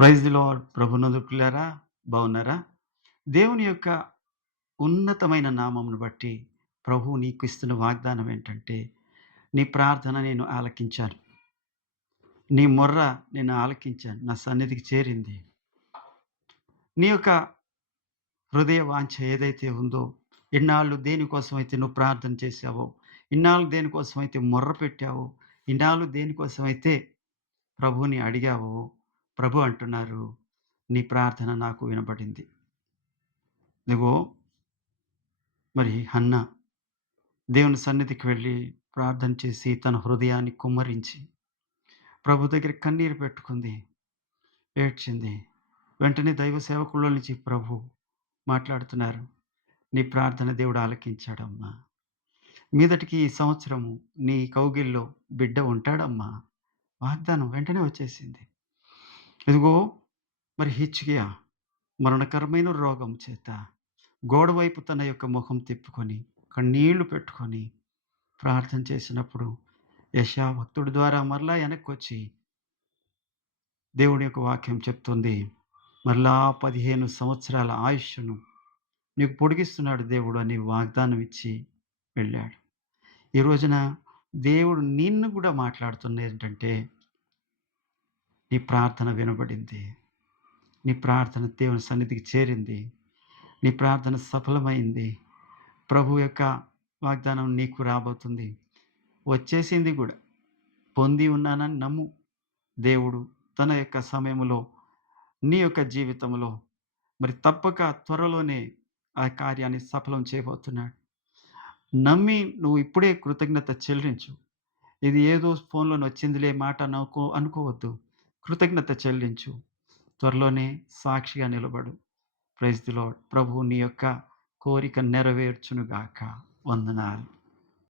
Praise the lord. ప్రభునందు ప్రియులారా, బాగున్నారా? దేవుని యొక్క ఉన్నతమైన నామమును బట్టి ప్రభువు నీకు ఇస్తున్న వాగ్దానం ఏంటంటే, నీ ప్రార్థన నేను ఆలకించాను. నీ మొర్ర నేను ఆలకించాను. నా సన్నిధికి చేరింది. నీ యొక్క హృదయ వాంఛ ఏదైతే ఉందో, ఇన్నాళ్ళు దేనికోసమైతే నువ్వు ప్రార్థన చేశావో, ఇన్నాళ్ళు దేనికోసమైతే మొర్ర పెట్టావో, ఇన్నాళ్ళు దేనికోసమైతే ప్రభువుని అడిగావో, ప్రభు అంటున్నారు, నీ ప్రార్థన నాకు వినబడింది. ఇదిగో మరి హన్నా దేవుని సన్నిధికి వెళ్ళి ప్రార్థన చేసి తన హృదయాన్ని కుమ్మరించి ప్రభు దగ్గర కన్నీరు పెట్టుకుంది, ఏడ్చింది. వెంటనే దైవ సేవకుల్లో నుంచి ప్రభు మాట్లాడుతున్నారు. నీ ప్రార్థన దేవుడు ఆలకించాడమ్మా. మీదటికి ఈ సంవత్సరము నీ కౌగిల్లో బిడ్డ ఉంటాడమ్మా. వాగ్దానం వెంటనే వచ్చేసింది. ఇదిగో మరి హిజ్కియా మరణకరమైన రోగం చేత గోడవైపు తన యొక్క ముఖం తిప్పుకొని కన్నీళ్లు పెట్టుకొని ప్రార్థన చేసినప్పుడు యెషయా భక్తుడి ద్వారా మరలా వెనక్కొచ్చి దేవుని యొక్క వాక్యం చెప్తుంది. మరలా 15 సంవత్సరాల ఆయుష్షును నీకు పొడిగిస్తున్నాడు దేవుడు అని వాగ్దానం ఇచ్చి వెళ్ళాడు. ఈ రోజున దేవుడు నిన్ను కూడా మాట్లాడుతున్నది ఏంటంటే, నీ ప్రార్థన వినబడింది. నీ ప్రార్థన దేవుని సన్నిధికి చేరింది. నీ ప్రార్థన సఫలమైంది. ప్రభు యొక్క వాగ్దానం నీకు రాబోతుంది. వచ్చేసింది కూడా. పొంది ఉన్నానని నమ్ము. దేవుడు తన యొక్క సమయములో నీ యొక్క జీవితంలో మరి తప్పక త్వరలోనే ఆ కార్యాన్ని సఫలం చేయబోతున్నాడు. నమ్మి నువ్వు ఇప్పుడే కృతజ్ఞత చెల్లించు. ఇది ఏదో ఫోన్‌లోనే వచ్చిందిలే మాట అనుకోవద్దు. కృతజ్ఞత చెల్లించు. త్వరలోనే సాక్షిగా నిలబడు. Praise the Lord. ప్రభువు నీ యొక్క కోరిక నెరవేర్చునుగాక. వందనాలు.